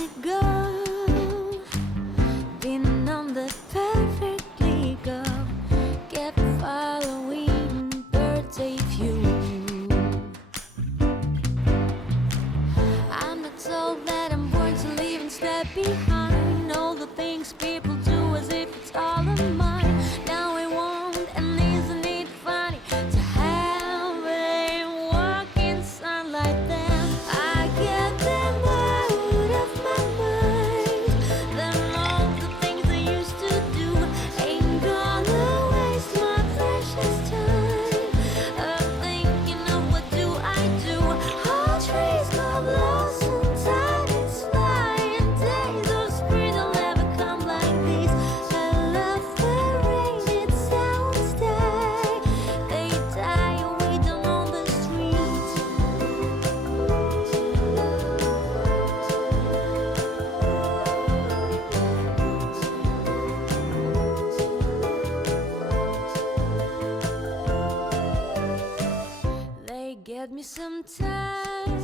it go? Been on the perfectly go. Kept following birthday view. I'm not told that I'm born to leave and step behind all the things people do as if it's all of mine. Now I want, and isn't it funny to have a walk in sunlight? Then I get them out of my mind. Then all the things I used to do ain't gonna waste my precious time of thinking of what do I do. All trees go blossom, time is flying, days of spring will never come like these. I love the rain, it sounds die. They die away down on the street. They get me sometimes,